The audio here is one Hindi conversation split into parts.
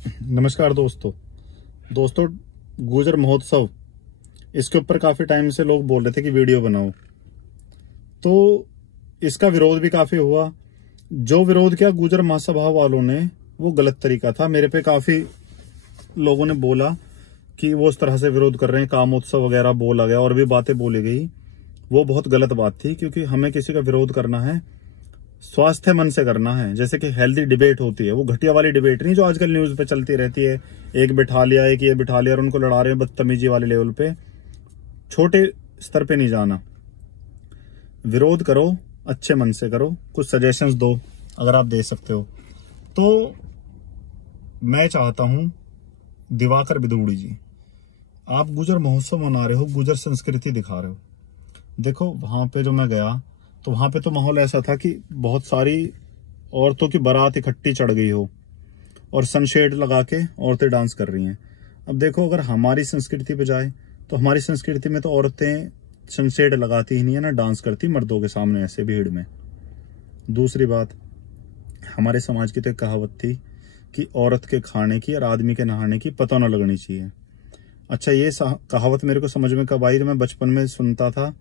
नमस्कार दोस्तों गुर्जर महोत्सव, इसके ऊपर काफी टाइम से लोग बोल रहे थे कि वीडियो बनाओ, तो इसका विरोध भी काफी हुआ। जो विरोध किया गुर्जर महासभा वालों ने वो गलत तरीका था। मेरे पे काफी लोगों ने बोला कि वो इस तरह से विरोध कर रहे हैं, कामोत्सव वगैरह बोला गया और भी बातें बोली गई। वो बहुत गलत बात थी, क्योंकि हमें किसी का विरोध करना है स्वास्थ्य मन से करना है। जैसे कि हेल्दी डिबेट होती है, वो घटिया वाली डिबेट नहीं जो आजकल न्यूज पे चलती रहती है, एक बिठा लिया एक ये बिठा लिया और उनको लड़ा रहे हैं बदतमीजी वाले लेवल पे। छोटे स्तर पे नहीं जाना, विरोध करो अच्छे मन से करो, कुछ सजेशंस दो अगर आप दे सकते हो। तो मैं चाहता हूं दिवाकर बिदूड़ी जी, आप गुर्जर महोत्सव मना रहे हो, गुर्जर संस्कृति दिखा रहे हो। देखो वहां पे जो मैं गया तो वहां पे तो माहौल ऐसा था कि बहुत सारी औरतों की बारात इकट्ठी चढ़ गई हो और सनशेड लगा के औरतें डांस कर रही हैं। अब देखो अगर हमारी संस्कृति पे जाए तो हमारी संस्कृति में तो औरतें सनशेड लगाती ही नहीं है ना, डांस करती मर्दों के सामने ऐसे भीड़ में। दूसरी बात, हमारे समाज की तो एक कहावत थी कि औरत के खाने की और आदमी के नहाने की पता न लगनी चाहिए। अच्छा, ये कहावत मेरे को समझ में कब आई? जब मैं बचपन में सुनता था।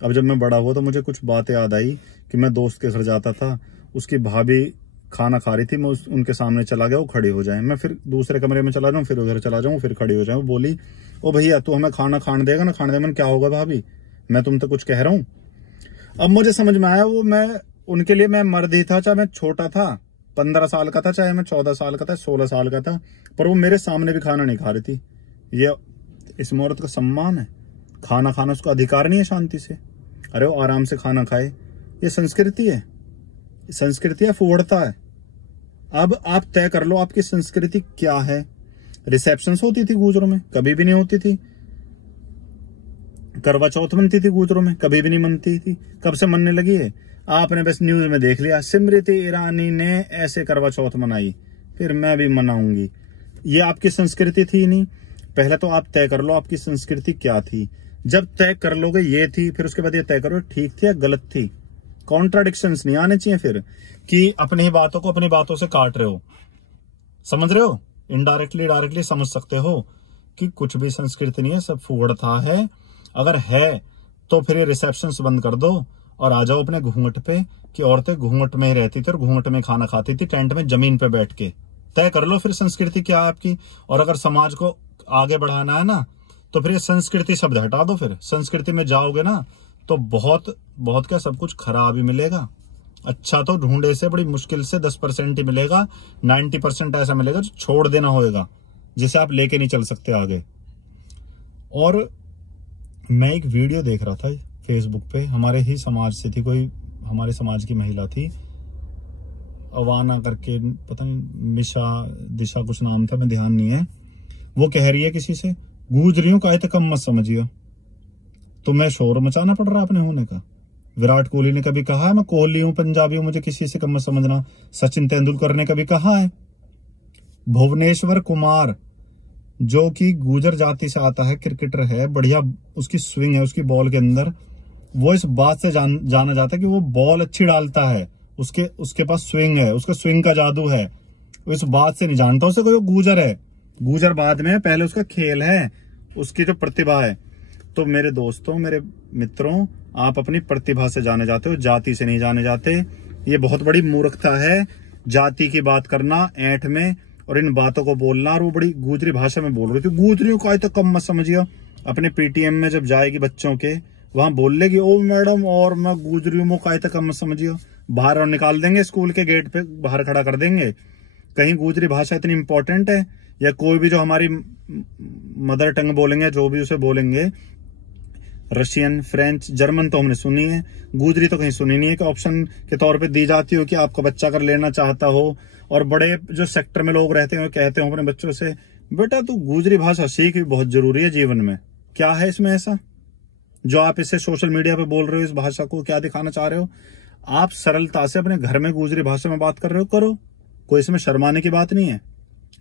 अब जब मैं बड़ा हुआ तो मुझे कुछ बातें याद आई कि मैं दोस्त के घर जाता था, उसकी भाभी खाना खा रही थी, मैं उनके सामने चला गया, वो खड़े हो जाए, मैं फिर दूसरे कमरे में चला जाऊं, फिर उधर चला जाऊं, फिर खड़े हो जाए। वो बोली, ओ भैया तू हमें खाना खाने देगा ना? खाने दे। मैंने क्या होगा भाभी, मैं तुमसे कुछ कह रहा हूँ? अब मुझे समझ में आया, वो मैं उनके लिए मैं मर्द ही था, चाहे मैं छोटा था 15 साल का था, चाहे मैं 14 साल का था, 16 साल का था, पर वो मेरे सामने भी खाना नहीं खा रही थी। ये इस औरत का सम्मान है? खाना खाना उसका अधिकार नहीं है शांति से? अरे वो आराम से खाना खाए, ये संस्कृति है? संस्कृति है फूहड़ता है? अब आप तय कर लो आपकी संस्कृति क्या है। रिसेप्शंस होती थी गुर्जरों में? कभी भी नहीं होती थी। करवा चौथ मनती थी गुर्जरों में? कभी भी नहीं मनती थी। कब से मनने लगी है? आपने बस न्यूज में देख लिया, स्मृति ईरानी ने ऐसे करवा चौथ मनाई, फिर मैं भी मनाऊंगी। ये आपकी संस्कृति थी नहीं। पहले तो आप तय कर लो आपकी संस्कृति क्या थी। जब तय कर लोगे ये थी, फिर उसके बाद ये तय करो ठीक थी या गलत थी। कॉन्ट्राडिक्शंस नहीं आने चाहिए फिर कि अपनी ही बातों को अपनी बातों से काट रहे हो। समझ रहे हो? इनडायरेक्टली डायरेक्टली समझ सकते हो कि कुछ भी संस्कृति नहीं है, सब फूहड़ता है। अगर है तो फिर ये रिसेप्शंस बंद कर दो और आ जाओ अपने घूंघट पे, कि औरतें घूंघट में ही रहती थी और घूंघट में खाना खाती थी, टेंट में जमीन पे बैठ के। तय कर लो फिर संस्कृति क्या है आपकी। और अगर समाज को आगे बढ़ाना है ना, तो फिर ये संस्कृति शब्द हटा दो। फिर संस्कृति में जाओगे ना तो बहुत बहुत क्या सब कुछ खराब ही मिलेगा। अच्छा तो ढूंढे से बड़ी मुश्किल से 10% ही मिलेगा, 90% ऐसा मिलेगा जो छोड़ देना होगा, जिसे आप लेके नहीं चल सकते आगे। और मैं एक वीडियो देख रहा था फेसबुक पे, हमारे ही समाज से थी, कोई हमारे समाज की महिला थी, अवाना करके, पता नहीं मिशा दिशा कुछ नाम था, मैं ध्यान नहीं है। वो कह रही है किसी से, गुर्जरियों का तो कम मत समझियो। तो मैं शोर मचाना पड़ रहा अपने होने का। विराट कोहली ने कभी कहा है मैं कोहली हूं, पंजाबी हूं, मुझे किसी से कम मत समझना। सचिन तेंदुलकर ने कभी कहा है? भुवनेश्वर कुमार जो कि गुर्जर जाति से आता है, क्रिकेटर है, बढ़िया उसकी स्विंग है उसकी बॉल के अंदर, वो इस बात से जाना जाता है कि वो बॉल अच्छी डालता है, उसके पास स्विंग है, उसका स्विंग का जादू है। इस बात से नहीं जानता उसे कोई गुर्जर है। गुर्जर बाद में, पहले उसका खेल है, उसकी जो प्रतिभा है। तो मेरे दोस्तों, मेरे मित्रों, आप अपनी प्रतिभा से जाने जाते हो, जाति से नहीं जाने जाते। ये बहुत बड़ी मूर्खता है जाति की बात करना ऐंठ में और इन बातों को बोलना। और वो बड़ी गुर्जरी भाषा में बोल रही थी, गुर्जरियों को आए तो कम मत समझिए। अपने पीटीएम में जब जाएगी बच्चों के, वहां बोल लेगी, ओ मैडम और मैं गुर्जरियों को आए तो कम मत समझिए। बाहर निकाल देंगे, स्कूल के गेट पे बाहर खड़ा कर देंगे। कहीं गुर्जरी भाषा इतनी इंपॉर्टेंट है? या कोई भी जो हमारी मदर टंग बोलेंगे, जो भी उसे बोलेंगे, रशियन, फ्रेंच, जर्मन तो हमने सुनी है, गुर्जरी तो कहीं सुनी नहीं है कि ऑप्शन के तौर पे दी जाती हो कि आपका बच्चा अगर लेना चाहता हो। और बड़े जो सेक्टर में लोग रहते हैं कहते हो अपने बच्चों से, बेटा तू गुर्जरी भाषा सीख, भी बहुत जरूरी है जीवन में। क्या है इसमें ऐसा जो आप इसे सोशल मीडिया पे बोल रहे हो? इस भाषा को क्या दिखाना चाह रहे हो? आप सरलता से अपने घर में गुर्जरी भाषा में बात कर रहे हो, करो, कोई इसमें शर्माने की बात नहीं है,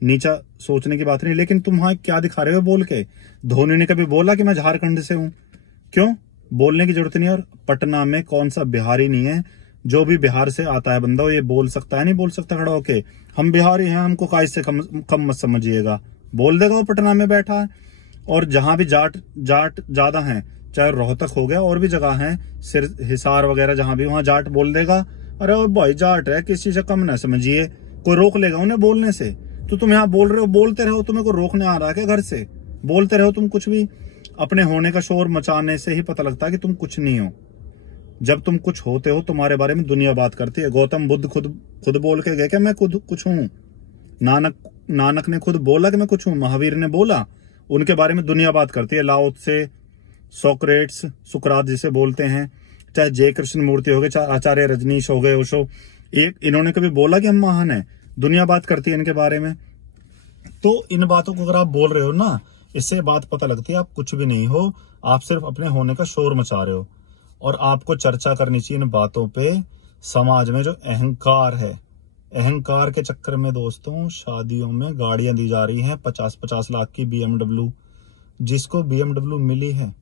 नीचा सोचने की बात नहीं। लेकिन तुम वहां क्या दिखा रहे हो बोल के? धोनी ने कभी बोला कि मैं झारखंड से हूं? क्यों? बोलने की जरूरत नहीं है। और पटना में कौन सा बिहारी नहीं है जो भी बिहार से आता है बंदा, वो ये बोल सकता है, नहीं बोल सकता खड़ा होके हम बिहारी हैं, हमको काहे से कम मत समझिएगा, बोल देगा वो पटना में बैठा है। और जहां भी जाट ज्यादा हैं, चाहे रोहतक हो गया और भी जगह हैं, हिसार वगैरह जहां भी, वहां जाट बोल देगा अरे वो भाई जाट है, किसी से कम ना समझिए, कोई रोक लेगा उन्हें बोलने से। तो तुम यहाँ बोल रहे हो, बोलते रहो, तुम्हें को रोकने आ रहा है क्या घर से? बोलते रहो तुम कुछ भी, अपने होने का शोर मचाने से ही पता लगता है कि तुम कुछ नहीं हो। जब तुम कुछ होते हो तुम्हारे बारे में दुनिया बात करती है। गौतम बुद्ध खुद बोल के गए कि मैं खुद कुछ हूं। नानक ने खुद बोला कि मैं कुछ हूं। महावीर ने बोला, उनके बारे में दुनिया बात करती है। लाओ त्से, सोक्रेट्स, सुकरात जिसे बोलते हैं, चाहे जय कृष्ण मूर्ति हो गए, चाहे आचार्य रजनीश हो गए, ओशो, इन्होंने कभी बोला कि हम महान हैं? दुनिया बात करती है इनके बारे में। तो इन बातों को अगर आप बोल रहे हो ना, इससे बात पता लगती है आप कुछ भी नहीं हो, आप सिर्फ अपने होने का शोर मचा रहे हो। और आपको चर्चा करनी चाहिए इन बातों पे। समाज में जो अहंकार है, अहंकार के चक्कर में दोस्तों शादियों में गाड़ियां दी जा रही हैं 50-50 लाख की BMW। जिसको BMW मिली है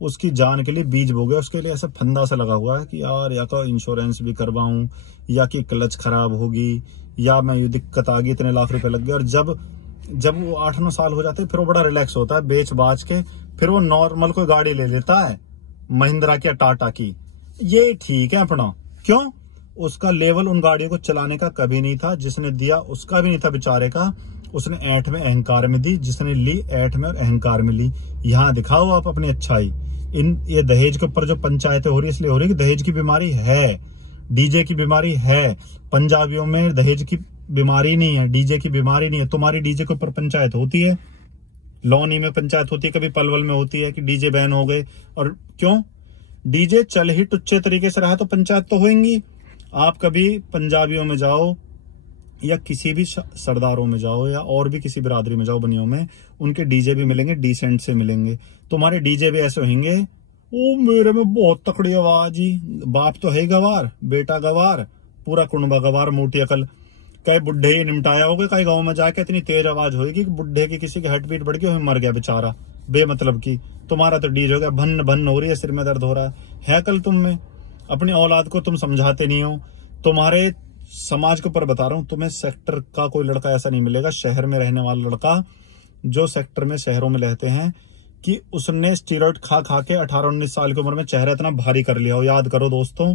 उसकी जान के लिए बीज बो गया, उसके लिए ऐसा फंदा सा लगा हुआ है कि यार या तो इंश्योरेंस भी करवाऊं, या कि क्लच खराब होगी, या मैं ये दिक्कत आ गई, इतने लाख रुपए लग गए। और जब वो 8-9 साल हो जाते हैं फिर वो बड़ा रिलैक्स होता है, बेच बाच के फिर वो नॉर्मल कोई गाड़ी ले लेता है, महिंद्रा की या टाटा की। ये ठीक है अपना, क्यों? उसका लेवल उन गाड़ियों को चलाने का कभी नहीं था। जिसने दिया उसका भी नहीं था बेचारे का, उसने ऐंठ में अहंकार में दी, जिसने ली ऐंठ में और अहंकार में ली। यहाँ दिखाओ आप अपनी अच्छाई। ये दहेज के ऊपर जो पंचायतें हो रही है इसलिए हो रही है कि दहेज की बीमारी है, डीजे की बीमारी है। पंजाबियों में दहेज की बीमारी नहीं है, डीजे की बीमारी नहीं है। तुम्हारी डीजे के ऊपर पंचायत होती है, लौनी में पंचायत होती है, कभी पलवल में होती है कि डीजे बैन हो गए। और क्यों? डीजे चल ही टुच्चे तरीके से रहा तो पंचायत तो होंगी। आप कभी पंजाबियों में जाओ या किसी भी सरदारों में जाओ या और भी किसी बिरादरी में जाओ, बनियों में, उनके डीजे भी मिलेंगे, डिसेंट से मिलेंगे। तुम्हारे डीजे भी ऐसे होंगे, ओ मेरे में बहुत तकड़ी आवाज ही, बाप तो है गवार, बेटा गवार, पूरा कुंबा गवार, मोटी अकल। कई बुढ़े ही निमटाया होगा, कई गांव में जाके इतनी तेज आवाज होगी कि बुढ़े की किसी की हार्ट बीट बढ़ गई, मर गया बेचारा बेमतलब की। तुम्हारा तो डीजे हो गया, भन्न भन्न हो रही है, सिर में दर्द हो रहा है कल तुम में। अपनी औलाद को तुम समझाते नहीं हो। तुम्हारे समाज के ऊपर बता रहा हूं, तुम्हें सेक्टर का कोई लड़का ऐसा नहीं मिलेगा, शहर में रहने वाला लड़का जो सेक्टर में शहरों में रहते हैं, कि उसने स्टीरॉइड खा के 18-19 साल की उम्र में चेहरा इतना भारी कर लिया हो। याद करो दोस्तों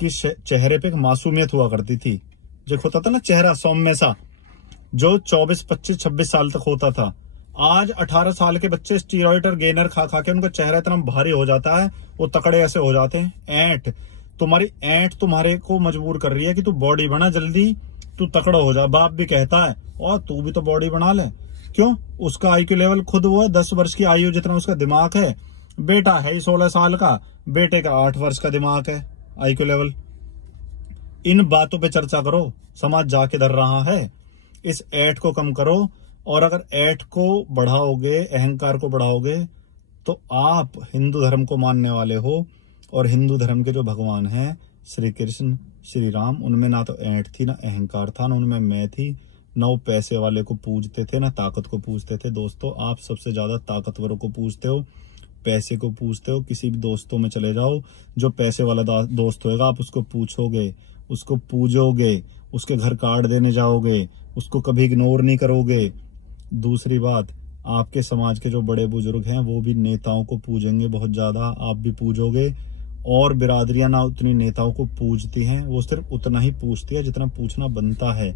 कि चेहरे पे एक मासूमियत हुआ करती थी, जो होता था ना चेहरा सौम्य सा, जो 24, 25, 26 साल तक होता था। आज 18 साल के बच्चे स्टीरॉइड और गेनर खा के उनका चेहरा इतना भारी हो जाता है, वो तकड़े ऐसे हो जाते हैं। ऐंठ, तुम्हारी ऐंठ तुम्हारे को मजबूर कर रही है कि तू बॉडी बना जल्दी, तू तकड़ा हो जा। बाप भी कहता है और तू भी तो बॉडी बना ले। क्यों? उसका आईक्यू लेवल खुद वो है 10 वर्ष की आयु जितना उसका दिमाग है। बेटा है ही 16 साल का, बेटे का 8 वर्ष का दिमाग है आईक्यू लेवल। इन बातों पे चर्चा करो, समाज जाके धर रहा है। इस ऐठ को कम करो, और अगर ऐठ को बढ़ाओगे, अहंकार को बढ़ाओगे, तो आप हिंदू धर्म को मानने वाले हो। और हिंदू धर्म के जो भगवान हैं, श्री कृष्ण, श्री राम, उनमें ना तो ऐंठ थी, ना अहंकार था, ना उनमें मैं थी, ना वो पैसे वाले को पूजते थे, ना ताकत को पूजते थे। दोस्तों आप सबसे ज्यादा ताकतवरों को पूजते हो, पैसे को पूजते हो। किसी भी दोस्तों में चले जाओ, जो पैसे वाला दोस्त होगा, आप उसको पूछोगे, उसको पूजोगे, उसके घर कार्ड देने जाओगे, उसको कभी इग्नोर नहीं करोगे। दूसरी बात, आपके समाज के जो बड़े बुजुर्ग हैं वो भी नेताओं को पूजेंगे बहुत ज्यादा, आप भी पूजोगे। और बिरादरियां ना उतनी नेताओं को पूजती हैं, वो सिर्फ उतना ही पूछती है जितना पूछना बनता है।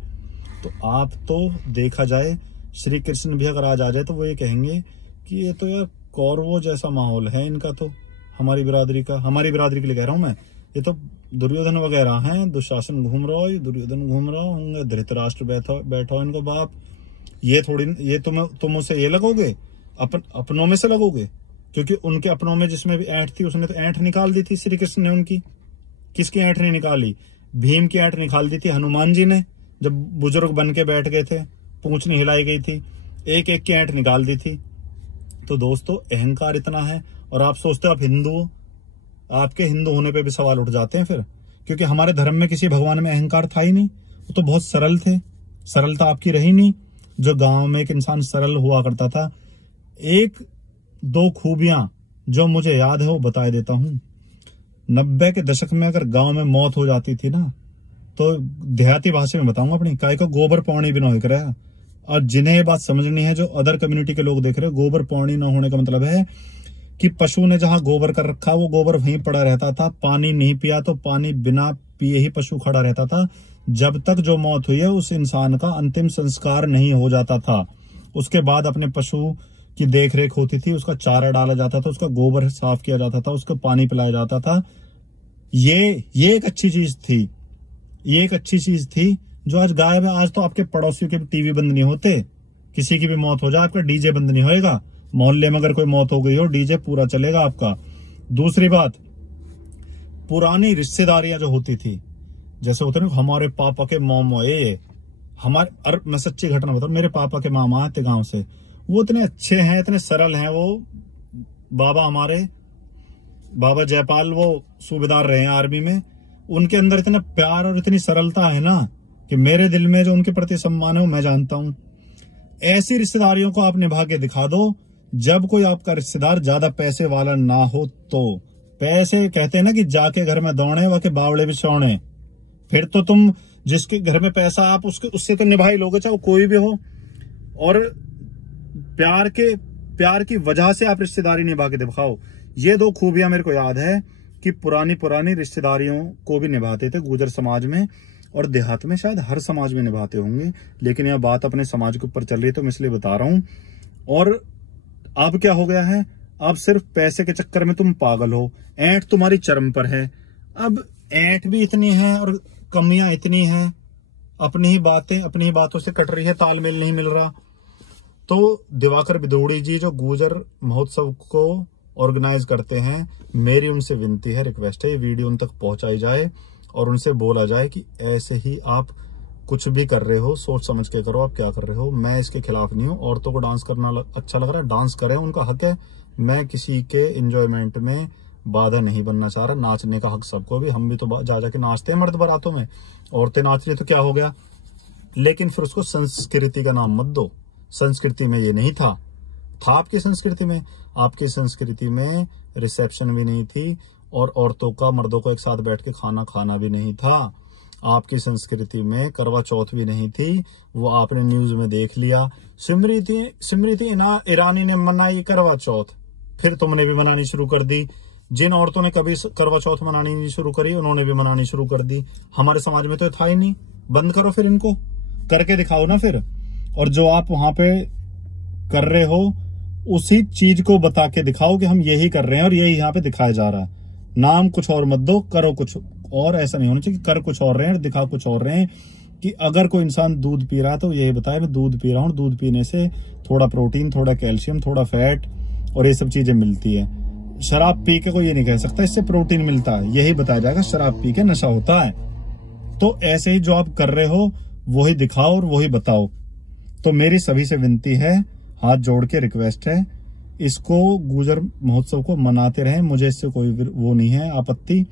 तो आप तो देखा जाए, श्री कृष्ण भी अगर आज आ जाए तो वो ये कहेंगे कि ये तो यार कौरवों जैसा माहौल है इनका, तो हमारी बिरादरी के लिए कह रहा हूं मैं, ये तो दुर्योधन वगैरह हैं, दुशासन घूम रहा हो, दुर्योधन घूम रहा होंगे, धृतराष्ट्र बैठा हो इनको बाप। ये थोड़ी, ये तुम उसे ये लगोगे, अपनों में से लगोगे, क्योंकि उनके अपनों में जिसमें भी ऐंठ थी उसने तो ऐंठ निकाल दी थी श्री कृष्ण ने उनकी। किसकी ऐंठ नहीं निकाली? भीम की ऐंठ निकाल दी थी हनुमान जी ने, जब बुजुर्ग बन के बैठ गए थे, पूंछ नहीं हिलाई गई थी, एक एक की ऐंठ निकाल दी थी। तो दोस्तों अहंकार इतना है, और आप सोचते हो आप हिंदू हो, आपके हिंदू होने पे भी सवाल उठ जाते हैं फिर, क्योंकि हमारे धर्म में किसी भगवान में अहंकार था ही नहीं, वो तो बहुत सरल थे। सरलता आपकी रही नहीं। जो गांव में एक इंसान सरल हुआ करता था, 1-2 खूबियां जो मुझे याद है वो बता देता हूं। 90 के दशक में अगर गांव में मौत हो जाती थी ना, तो देहाती भाषा में बताऊंगा अपनी, काय को गोबर पानी भी ना हो रहा। और जिन्हें ये बात समझनी है, जो अदर कम्युनिटी के लोग देख रहे हो, गोबर पानी ना होने का मतलब है कि पशु ने जहां गोबर कर रखा वो गोबर वहीं पड़ा रहता था, पानी नहीं पिया तो पानी बिना पिए ही पशु खड़ा रहता था। जब तक जो मौत हुई है उस इंसान का अंतिम संस्कार नहीं हो जाता था, उसके बाद अपने पशु की देखरेख होती थी, उसका चारा डाला जाता था, उसका गोबर साफ किया जाता था, उसको पानी पिलाया जाता था। ये एक अच्छी चीज थी, ये एक अच्छी चीज थी जो आज गायब है। आज तो आपके पड़ोसियों के भी टीवी बंद नहीं होते, किसी की भी मौत हो जाए आपका डीजे बंद नहीं होएगा। मोहल्ले में अगर कोई मौत हो गई हो डीजे पूरा चलेगा आपका। दूसरी बात, पुरानी रिश्तेदारियां जो होती थी, जैसे होते ना हमारे पापा के मामा, हमारे, मैं सच्ची घटना बताऊं, मेरे पापा के मामा आते गांव से, वो इतने अच्छे हैं, इतने सरल हैं। वो बाबा हमारे बाबा जयपाल, वो सूबेदार रहे हैं आर्मी में, उनके अंदर इतना प्यार और इतनी सरलता है ना कि मेरे दिल में जो उनके प्रति सम्मान है वो मैं जानता हूं। ऐसी रिश्तेदारियों को आप निभा के दिखा दो। जब कोई आपका रिश्तेदार ज्यादा पैसे वाला ना हो तो, पैसे कहते हैं ना कि जाके घर में दौड़े व के बावड़े भी सौड़े, फिर तो तुम जिसके घर में पैसा आप उससे तो निभा ही लोगे, चाहे वो कोई भी हो। और प्यार की वजह से आप रिश्तेदारी निभा के दिखाओ। ये दो खूबियां मेरे को याद है कि पुरानी रिश्तेदारियों को भी निभाते थे गुर्जर समाज में, और देहात में शायद हर समाज में निभाते होंगे, लेकिन यह बात अपने समाज के ऊपर चल रही है तो मैं इसलिए बता रहा हूं। और अब क्या हो गया है, अब सिर्फ पैसे के चक्कर में तुम पागल हो, ऐंठ तुम्हारी चरम पर है। अब ऐंठ भी इतनी है और कमियां इतनी हैं, अपनी ही बातों से कट रही है, तालमेल नहीं मिल रहा। तो दिवाकर बिदोड़ी जी जो गुर्जर महोत्सव को ऑर्गेनाइज करते हैं, मेरी उनसे विनती है, रिक्वेस्ट है, ये वीडियो उन तक पहुंचाई जाए और उनसे बोला जाए कि ऐसे ही आप कुछ भी कर रहे हो सोच समझ के करो, आप क्या कर रहे हो। मैं इसके खिलाफ नहीं हूँ, औरतों को डांस करना अच्छा लग रहा है, डांस करें, उनका हक है। मैं किसी के एंजॉयमेंट में बाधा नहीं बनना चाह रहा, नाचने का हक सबको भी, हम भी तो जाके नाचते हैं मर्द बारातों में, औरतें नाच रही तो क्या हो गया। लेकिन फिर उसको संस्कृति का नाम मत दो। संस्कृति में ये नहीं था आपकी संस्कृति में, आपकी संस्कृति में रिसेप्शन भी नहीं थी और औरतों का मर्दों को एक साथ बैठ के खाना भी नहीं था। आपकी संस्कृति में करवा चौथ भी नहीं थी, वो आपने न्यूज में देख लिया। स्मृति ईरानी ने मनाई करवा चौथ, फिर तुमने भी मनानी शुरू कर दी। जिन औरतों ने कभी करवा चौथ मनानी नहीं शुरू करी उन्होंने भी मनानी शुरू कर दी। हमारे समाज में तो था ही नहीं, बंद करो फिर, इनको करके दिखाओ ना फिर। और जो आप वहां पे कर रहे हो उसी चीज को बता के दिखाओ कि हम यही कर रहे हैं और यही यहाँ पे दिखाया जा रहा है। नाम कुछ और मत दो, करो कुछ और। ऐसा नहीं होना चाहिए कि कर कुछ और रहे हैं दिखा कुछ और रहे हैं। कि अगर कोई इंसान दूध पी रहा है तो यही बताए मैं दूध पी रहा हूँ, दूध पीने से थोड़ा प्रोटीन, थोड़ा कैल्शियम, थोड़ा फैट और ये सब चीजें मिलती है। शराब पी के कोई ये नहीं कह सकता इससे प्रोटीन मिलता है, यही बताया जाएगा शराब पी के नशा होता है। तो ऐसे ही जो आप कर रहे हो वही दिखाओ और वही बताओ। तो मेरी सभी से विनती है, हाथ जोड़ के रिक्वेस्ट है, इसको गुर्जर महोत्सव को मनाते रहें, मुझे इससे कोई वो नहीं है आपत्ति,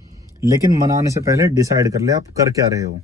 लेकिन मनाने से पहले डिसाइड कर ले आप कर क्या रहे हो।